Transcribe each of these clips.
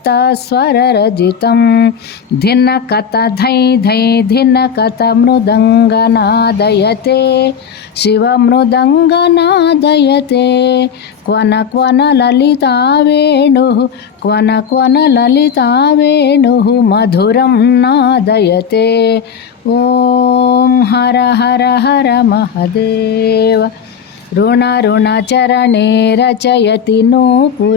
सप्तस्वररजितं धिनकत धै धै धिनकत मृदङ्गनादयते शिवमृदङ्गनादयते क्वन क्वन ललिता वेणुः क्वन क्वन ललिता वेणुः मधुरं नादयते ॐ हर हर हर महदेव ऋणऋणचरणे रचयति नूपुरमुज्ज्वलितं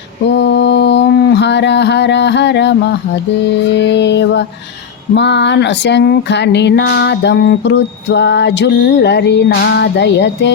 ॐ हर हर हर महदेव मानशङ्खनिनादं कृत्वा झुल्लरिनादयते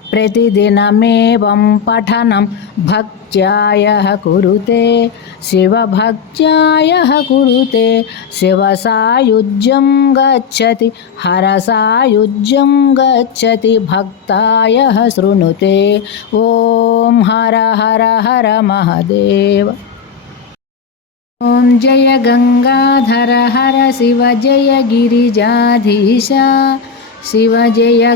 प्रतिदिनमेवं पठनं भक्त्यायः कुरुते, शिवभक्त्यायः कुरुते, शिवसायुज्यं गच्छति, हरसायुज्यं गच्छति, भक्तायः शृणुते, ॐ हर हर हर महदेव। ॐ जय गङ्गाधर हर शिव जय गिरिजाधीशा, शिव जय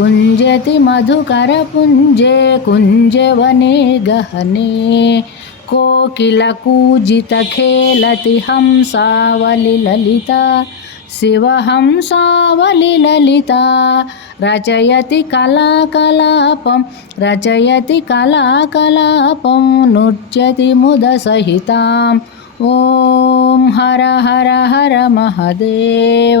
ಕುಂಜತಿ ಮಧುಕರ ಪುಂಜೆ ಕುಂಜವನೆ ಗಹನೆ ಕೋಕಿಲ ಕೂಜಿತ ಖೇಲತಿ ಹಂಸಾವಲಿ ಲಲಿತಾ శివహంసావలి లలిత రచయతి కళాకలాపం రచయతి కళాకలాపం నృత్యతి ముద సహితాం ఓం హర హర హర మహదేవ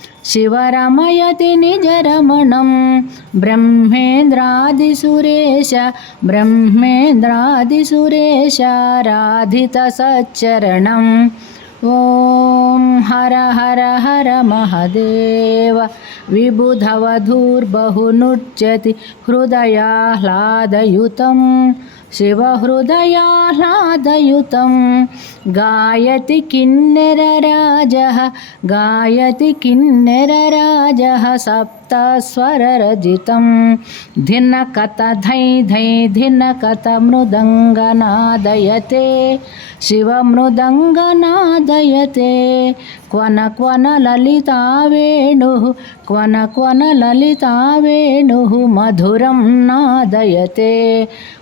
शिवरमयति निजरमणं ब्रह्मेन्द्रादिसुरेश ब्रह्मेन्द्रादिसुरेश राधितसच्चरणम् ॐ हर हर हर महदेव विबुधवधूर्बहुनुच्यति हृदयाह्लादयुतं शिवहृदयाह्लादयुतं गायति किन्नरराजः गायति किन्नरराजः सप्तस्वररजितं धिनकत धै धै धिनकत मृदङ्गनादयते शिवमृदङ्गनादयते क्वन क्वन ललिता वेणुः क्वन क्वन ललिता वेणुः मधुरं नादयते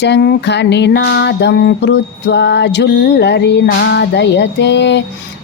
शङ्खनिनादं कृत्वा झुल्लरिनादयते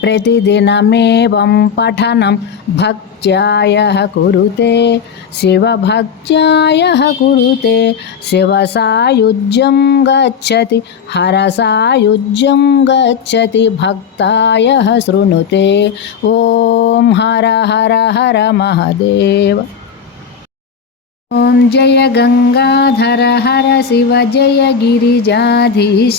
प्रतिदिनमेवं पठनं भक्त्यायः कुरुते, शिवभक्त्यायः कुरुते, शिवसायुज्यं गच्छति, हरसायुज्यं गच्छति, भक्तायः शृणुते। ॐ हर हर हर महदेव। ॐ जय गङ्गाधर हर शिव, जय गिरिजाधीश।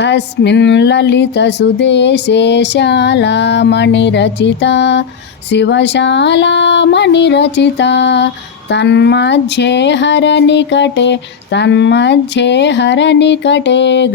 तस्मिन् ललितसुदेशे शालामणिरचिता शिवशालामणिरचिता तन्मध्ये हरनिकटे तन्मध्ये हरनिकटे